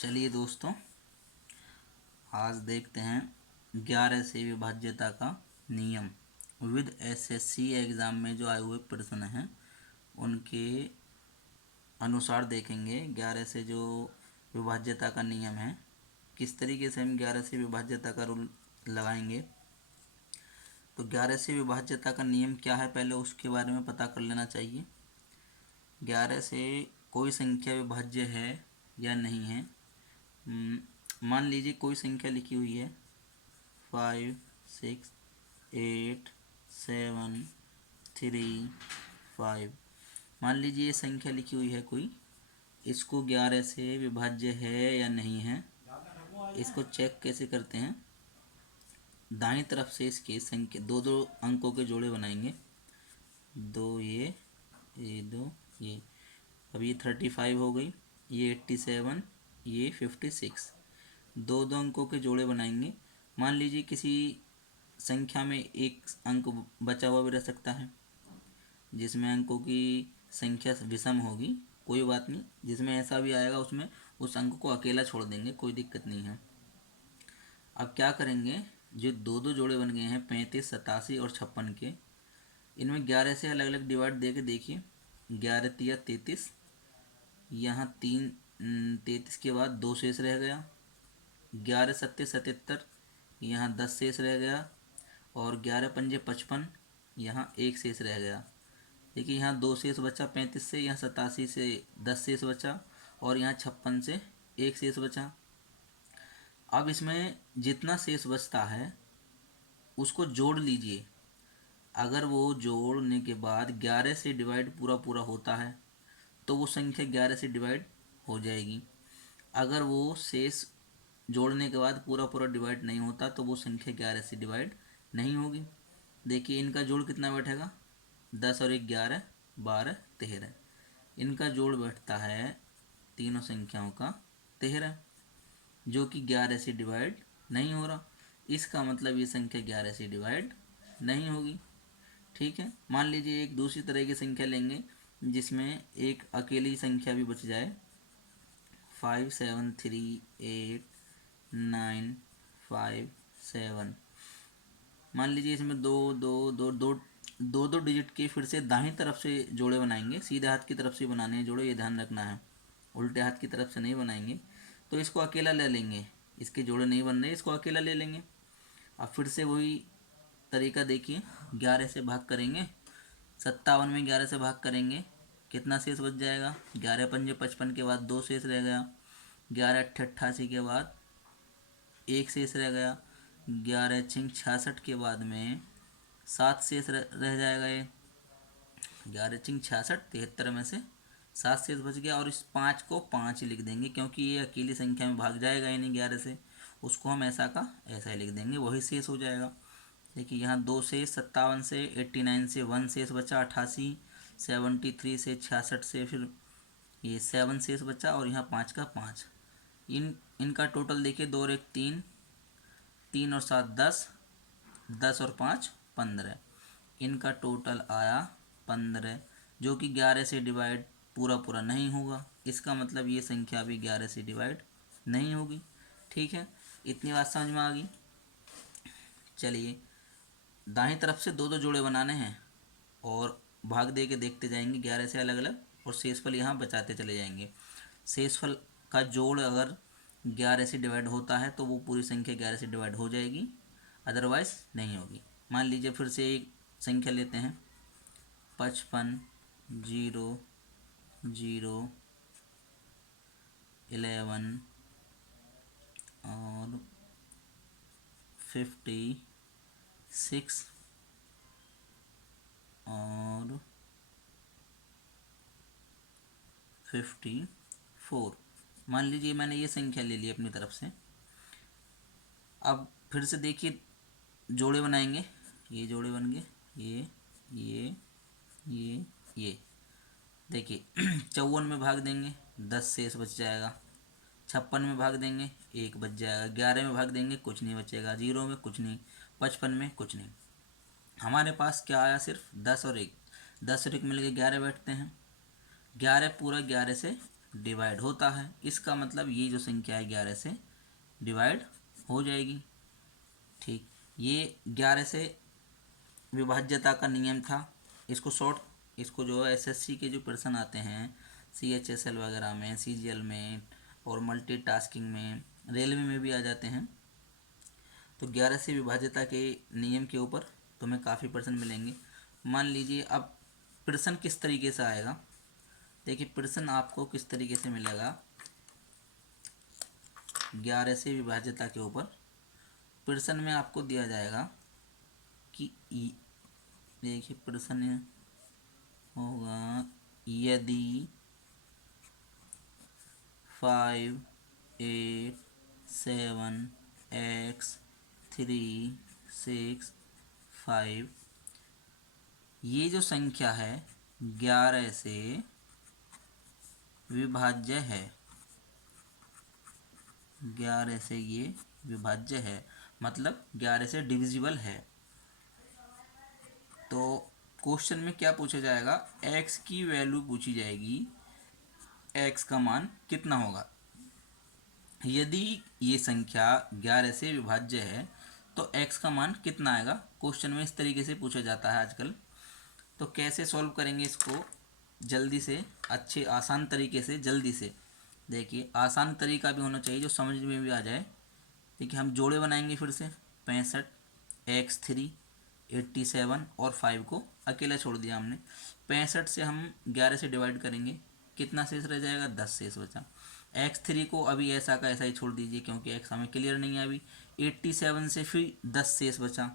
चलिए दोस्तों, आज देखते हैं 11 से विभाज्यता का नियम विद एसएससी एग्ज़ाम में जो आए हुए प्रश्न हैं उनके अनुसार देखेंगे। 11 से जो विभाज्यता का नियम है, किस तरीके से हम 11 से विभाज्यता का रूल लगाएंगे। तो 11 से विभाज्यता का नियम क्या है, पहले उसके बारे में पता कर लेना चाहिए। 11 से कोई संख्या विभाज्य है या नहीं है। मान लीजिए कोई संख्या लिखी हुई है 5, 6, 8, 7, 3, 5। मान लीजिए ये संख्या लिखी हुई है कोई, इसको 11 से विभाज्य है या नहीं है। इसको चेक कैसे करते हैं, दाईं तरफ से इसके संख्या दो दो अंकों के जोड़े बनाएंगे। दो ये दो ये। अब ये 35 हो गई, ये 87, ये 56। दो दो अंकों के जोड़े बनाएंगे। मान लीजिए किसी संख्या में एक अंक बचा हुआ भी रह सकता है, जिसमें अंकों की संख्या विषम होगी, कोई बात नहीं। जिसमें ऐसा भी आएगा उसमें उस अंक को अकेला छोड़ देंगे, कोई दिक्कत नहीं है। अब क्या करेंगे, जो दो दो जोड़े बन गए हैं 35, 87 और 56 के, इनमें 11 से अलग अलग डिवाइड दे के देखिए। 11 तिया 33, यहाँ 33 के बाद 2 शेष रह गया। 11 सत्ते 77, यहाँ 10 शेष रह गया। और 11 पंजे 55, यहाँ 1 शेष रह गया। देखिए यहाँ 2 शेष बचा 35 से, यहाँ 87 से 10 शेष बचा, और यहाँ 56 से 1 शेष बचा। अब इसमें जितना शेष बचता है उसको जोड़ लीजिए। अगर वो जोड़ने के बाद 11 से डिवाइड पूरा पूरा होता है तो वो संख्या 11 से डिवाइड हो जाएगी। अगर वो शेष जोड़ने के बाद पूरा पूरा डिवाइड नहीं होता तो वो संख्या 11 से डिवाइड नहीं होगी। देखिए इनका जोड़ कितना बैठेगा, 10 और 1 11, 12, 13। इनका जोड़ बैठता है तीनों संख्याओं का 13, जो कि 11 से डिवाइड नहीं हो रहा। इसका मतलब ये संख्या 11 से डिवाइड नहीं होगी। ठीक है, मान लीजिए एक दूसरी तरह की संख्या लेंगे जिसमें एक अकेली संख्या भी बच जाए। 5, 7, 3, 8, 9, 5, 7। मान लीजिए इसमें दो दो दो दो दो दो डिजिट के फिर से दाहिनी तरफ से जोड़े बनाएंगे। सीधे हाथ की तरफ से बनाने हैं जोड़े, ये ध्यान रखना है, उल्टे हाथ की तरफ से नहीं बनाएंगे। तो इसको अकेला ले लेंगे, इसके जोड़े नहीं बन रहे, इसको अकेला ले लेंगे। अब फिर से वही तरीका देखिए, 11 से भाग करेंगे। 57 में 11 से भाग करेंगे, कितना शेष बच जाएगा, 11 पंजे 55 के बाद 2 शेष रह गया। 11 अट्ठे 88 के बाद 1 शेष रह गया। 11 छिंग 66 के बाद में 7 शेष रह जाएगा। ये 11 छिंग 66, 73 में से 7 शेष बच गया। और इस 5 को 5 ही लिख देंगे, क्योंकि ये अकेली संख्या में भाग जाएगा ही नहीं 11 से। उसको हम ऐसा का ऐसा ही लिख देंगे, वही शेष हो जाएगा। देखिए यहाँ 2 शेष 57 से 89 से 1 शेष बचा। 88, 73 से 66 से फिर ये 7 शेष बचा, और यहाँ 5 का 5। इनका टोटल देखिए, 2 और 1 3, 3 और 7 10, 10 और 5 15। इनका टोटल आया 15, जो कि 11 से डिवाइड पूरा पूरा नहीं होगा। इसका मतलब ये संख्या भी 11 से डिवाइड नहीं होगी। ठीक है, इतनी बात समझ में आ गई। चलिए दाहिनी तरफ से दो दो जोड़े बनाने हैं और भाग दे के देखते जाएंगे 11 से अलग अलग, और शेषफल यहाँ बचाते चले जाएंगे। शेषफल का जोड़ अगर 11 से डिवाइड होता है तो वो पूरी संख्या 11 से डिवाइड हो जाएगी, अदरवाइज नहीं होगी। मान लीजिए फिर से एक संख्या लेते हैं, 55, 0, 0, 11 और 56 और 54। मान लीजिए मैंने ये संख्या ले ली अपनी तरफ से। अब फिर से देखिए जोड़े बनाएंगे, ये जोड़े बन गए, ये देखिए 54 में भाग देंगे, 10 शेष बच जाएगा। 56 में भाग देंगे, 1 बच जाएगा। 11 में भाग देंगे, कुछ नहीं बचेगा। 0 में कुछ नहीं, 55 में कुछ नहीं। हमारे पास क्या आया, सिर्फ 10 और 1। 10 और 1 मिल के 11 बैठते हैं। 11 पूरा 11 से डिवाइड होता है। इसका मतलब ये जो संख्या है 11 से डिवाइड हो जाएगी। ठीक, ये 11 से विभाज्यता का नियम था। इसको जो एसएससी के जो प्रश्न आते हैं सीएचएसएल वगैरह में, सीजीएल में और मल्टीटास्किंग में, रेलवे में भी आ जाते हैं। तो 11 से विभाज्यता के नियम के ऊपर तुम्हें काफ़ी प्रश्न मिलेंगे। मान लीजिए अब प्रश्न किस तरीके से आएगा, देखिए प्रश्न आपको किस तरीके से मिलेगा। 11 से विभाज्यता के ऊपर प्रश्न में आपको दिया जाएगा कि देखिए प्रश्न होगा यदि 5, 8, 7, x 3, 6, 5 ये जो संख्या है 11 से विभाज्य है। 11 से ये विभाज्य है, मतलब 11 से डिविजिबल है। तो क्वेश्चन में क्या पूछा जाएगा, x की वैल्यू पूछी जाएगी, x का मान कितना होगा। यदि ये संख्या 11 से विभाज्य है तो x का मान कितना आएगा, क्वेश्चन में इस तरीके से पूछा जाता है आजकल। तो कैसे सॉल्व करेंगे इसको जल्दी से, अच्छे आसान तरीके से, जल्दी से। देखिए आसान तरीका भी होना चाहिए जो समझ में भी आ जाए। देखिए हम जोड़े बनाएंगे फिर से। 65, x3, 87 और 5 को अकेला छोड़ दिया हमने। 65 से हम 11 से डिवाइड करेंगे, कितना शेष रह जाएगा, 10 शेष बचा। x3 को अभी ऐसा का ऐसा ही छोड़ दीजिए क्योंकि x हमें क्लियर नहीं है अभी। 87 से फिर 10 शेष बचा,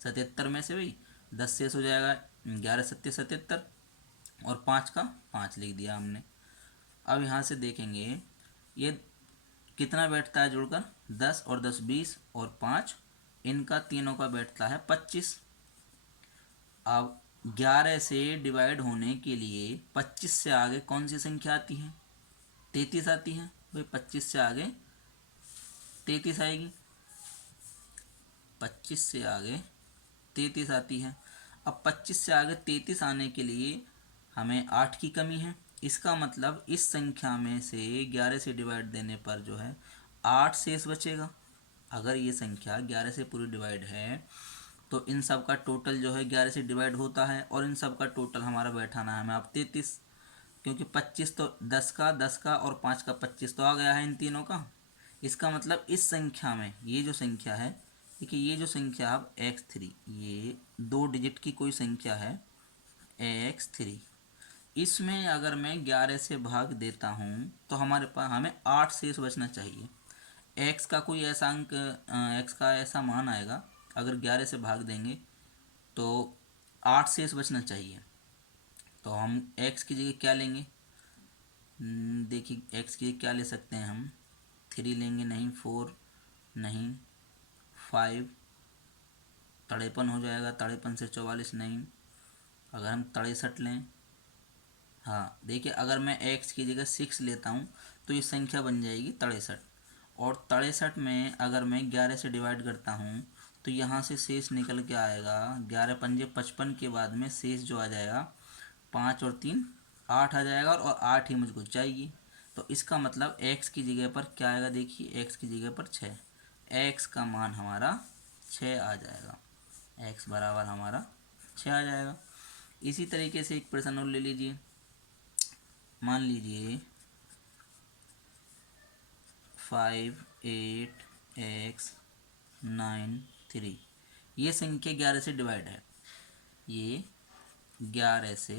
77 में से भाई 10 शेष हो जाएगा, 11 सत्ते 77 और 5 का 5 लिख दिया हमने। अब यहाँ से देखेंगे ये कितना बैठता है जुड़कर, 10 और 10 20 और 5 इनका तीनों का बैठता है 25। अब 11 से डिवाइड होने के लिए 25 से आगे कौन सी संख्या आती है, 33 आती है भाई। 25 से आगे 33 आएगी, 25 से आगे 33 आती है। अब 25 से आगे 33 आने के लिए हमें 8 की कमी है। इसका मतलब इस संख्या में से 11 से डिवाइड देने पर जो है 8 शेष बचेगा। अगर ये संख्या 11 से पूरी डिवाइड है तो इन सब का टोटल जो है 11 से डिवाइड होता है और इन सब का टोटल हमारा बैठाना है हमें अब 33, क्योंकि 25 तो 10 का और 5 का 25 तो आ गया है इन तीनों का। इसका मतलब इस संख्या में ये जो संख्या है, देखिए ये जो संख्या अब x3, ये 2 डिजिट की कोई संख्या है x3, इसमें अगर मैं 11 से भाग देता हूँ तो हमारे पास हमें 8 शेष बचना चाहिए। x का कोई ऐसा अंक, x का ऐसा मान आएगा अगर 11 से भाग देंगे तो 8 शेष बचना चाहिए। तो हम x की जगह क्या लेंगे, देखिए x की जगह क्या ले सकते हैं हम, 3 लेंगे, नहीं 4, नहीं 5, 53 हो जाएगा, 53 से 44 नहीं। अगर हम 63 लें, हाँ देखिए अगर मैं x की जगह 6 लेता हूँ तो ये संख्या बन जाएगी 63, और 63 में अगर मैं 11 से डिवाइड करता हूँ तो यहाँ से शेष निकल के आएगा 11 पंजे 55 के बाद में शेष जो आ जाएगा 5 और 3 8 आ जाएगा, और 8 ही मुझको चाहिए। तो इसका मतलब x की जगह पर क्या आएगा, देखिए x की जगह पर 6, x का मान हमारा 6 आ जाएगा, x बराबर हमारा 6 आ जाएगा। इसी तरीके से एक प्रश्न और ले लीजिए। मान लीजिए 5, 8, x 9, 3 ये संख्या 11 से डिवाइड है, ये 11 से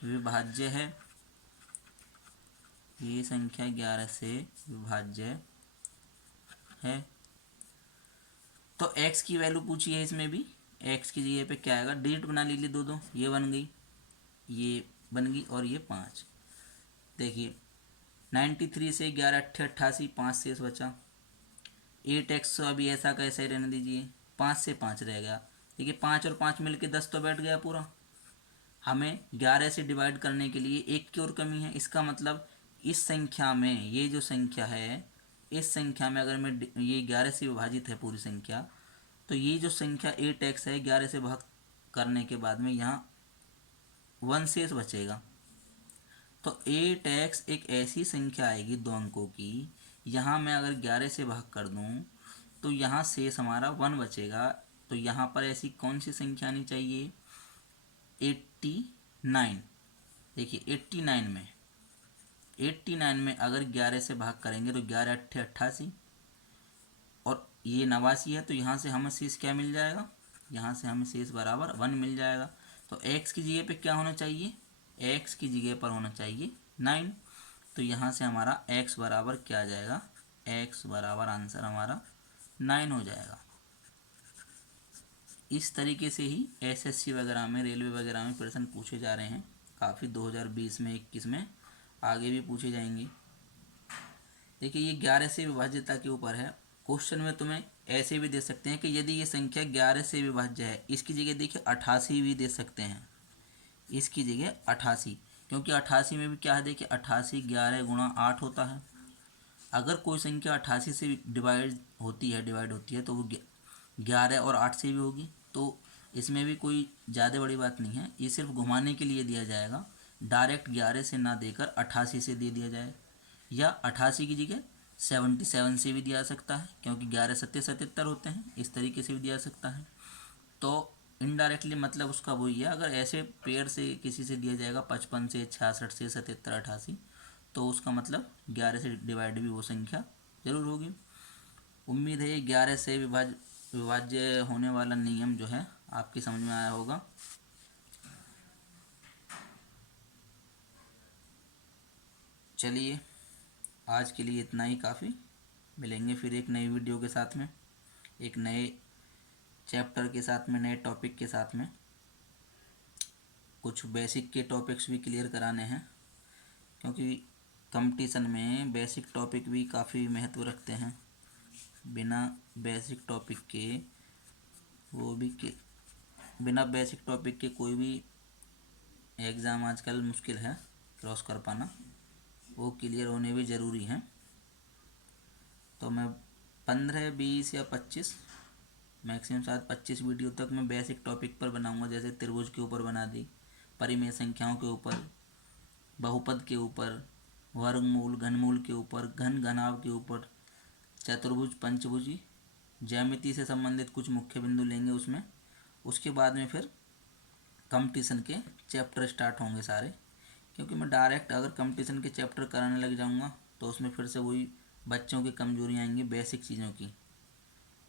विभाज्य है, ये संख्या 11 से विभाज्य है। तो x की वैल्यू पूछी है, इसमें भी x की जगह पे क्या आएगा, डिजिट बना लीजिए, दो ये बन गई, ये बन गई और ये 5। देखिए 93 से 11 8 88, 5 शेष बचा। 8x अभी ऐसा कैसे ही रहने दीजिए, 5 से 5 रह गया। देखिए 5 और 5 मिलके 10 तो बैठ गया पूरा। हमें 11 से डिवाइड करने के लिए 1 की और कमी है। इसका मतलब इस संख्या में, ये जो संख्या है इस संख्या में अगर मैं ये 11 से विभाजित है पूरी संख्या, तो ये जो संख्या 8x है 11 से भाग करने के बाद में यहाँ 1 शेष बचेगा। तो 8x एक ऐसी संख्या आएगी 2 अंकों की, यहाँ मैं अगर 11 से भाग कर दूँ तो यहाँ शेष हमारा 1 बचेगा। तो यहाँ पर ऐसी कौन सी संख्या आनी चाहिए? 89। देखिए 89 में अगर 11 से भाग करेंगे तो 11 अट्ठे 88 और ये 89 है, तो यहाँ से हमें शेष क्या मिल जाएगा? यहाँ से हमें शेष बराबर 1 मिल जाएगा। तो x की जगह पे क्या होना चाहिए? x की जगह पर होना चाहिए 9। तो यहाँ से हमारा x बराबर क्या आ जाएगा? x बराबर आंसर हमारा 9 हो जाएगा। इस तरीके से ही एसएससी वगैरह में, रेलवे वगैरह में प्रश्न पूछे जा रहे हैं काफ़ी। 2020 में 21 में आगे भी पूछे जाएंगे। देखिए ये 11 से विभाज्यता के ऊपर है। क्वेश्चन में तुम्हें ऐसे भी दे सकते हैं कि यदि ये संख्या 11 से विभाज्य है, इसकी जगह देखिए 88 भी दे सकते हैं, इसकी जगह 88, क्योंकि 88 में भी क्या है? देखिए 88 11 गुणा 8 होता है। अगर कोई संख्या 88 से डिवाइड होती है तो वो 11 और 8 से भी होगी। तो इसमें भी कोई ज़्यादा बड़ी बात नहीं है, ये सिर्फ घुमाने के लिए दिया जाएगा। डायरेक्ट 11 से ना देकर 88 से दे दिया जाए, या 88 की जगह 77 से भी दिया जा सकता है, क्योंकि 11 सत्ते 77 होते हैं, इस तरीके से भी दिया जा सकता है। तो इनडायरेक्टली मतलब उसका वही है। अगर ऐसे पेयर से किसी से दिया जाएगा 55 से 66 से 77 88, तो उसका मतलब 11 से डिवाइड भी वो संख्या जरूर होगी। उम्मीद है 11 से विभाज्य होने वाला नियम जो है आपकी समझ में आया होगा। चलिए आज के लिए इतना ही काफ़ी। मिलेंगे फिर एक नई वीडियो के साथ में, एक नए चैप्टर के साथ में, नए टॉपिक के साथ में। कुछ बेसिक के टॉपिक्स भी क्लियर कराने हैं, क्योंकि कंपटीशन में बेसिक टॉपिक भी काफ़ी महत्व रखते हैं। बिना बेसिक टॉपिक के कोई भी एग्ज़ाम आजकल मुश्किल है क्रॉस कर पाना, वो क्लियर होने भी ज़रूरी हैं। तो मैं 15 20 या 25 मैक्सिमम शायद 25 वीडियो तक मैं बेसिक टॉपिक पर बनाऊंगा। जैसे त्रिभुज के ऊपर बना दी, परिमेय संख्याओं के ऊपर, बहुपद के ऊपर, वर्गमूल घनमूल के ऊपर, घन घनाभ के ऊपर, चतुर्भुज पंचभुजी, ज्यामिति से संबंधित कुछ मुख्य बिंदु लेंगे उसमें। उसके बाद में फिर कंपटीशन के चैप्टर स्टार्ट होंगे सारे, क्योंकि मैं डायरेक्ट अगर कंपटीशन के चैप्टर कराने लग जाऊंगा तो उसमें फिर से वही बच्चों की कमजोरियाँ आएंगी बेसिक चीज़ों की।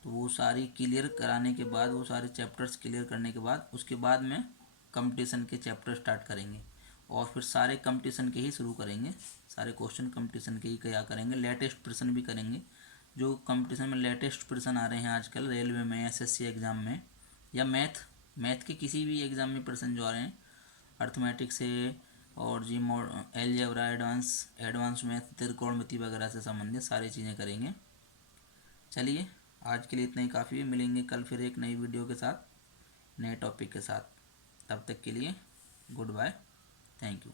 तो वो सारी क्लियर कराने के बाद, वो सारे चैप्टर्स क्लियर करने के बाद, उसके बाद में कंपटीशन के चैप्टर स्टार्ट करेंगे, और फिर सारे कंपटीशन के ही शुरू करेंगे। सारे क्वेश्चन कंपटीशन के ही क्या करेंगे, लेटेस्ट प्रश्न भी करेंगे। जो कंपटीशन में लेटेस्ट प्रश्न आ रहे हैं आजकल रेलवे में, एसएससी एग्ज़ाम में, या मैथ के किसी भी एग्ज़ाम में प्रश्न जो आ रहे हैं, अर्थमेटिक से और जी एलजेब्रा, एडवांस मैथ, त्रिकोणमिति वगैरह से संबंधित सारी चीज़ें करेंगे। चलिए आज के लिए इतना ही काफ़ी है। मिलेंगे कल फिर एक नई वीडियो के साथ, नए टॉपिक के साथ। तब तक के लिए गुड बाय, थैंक यू।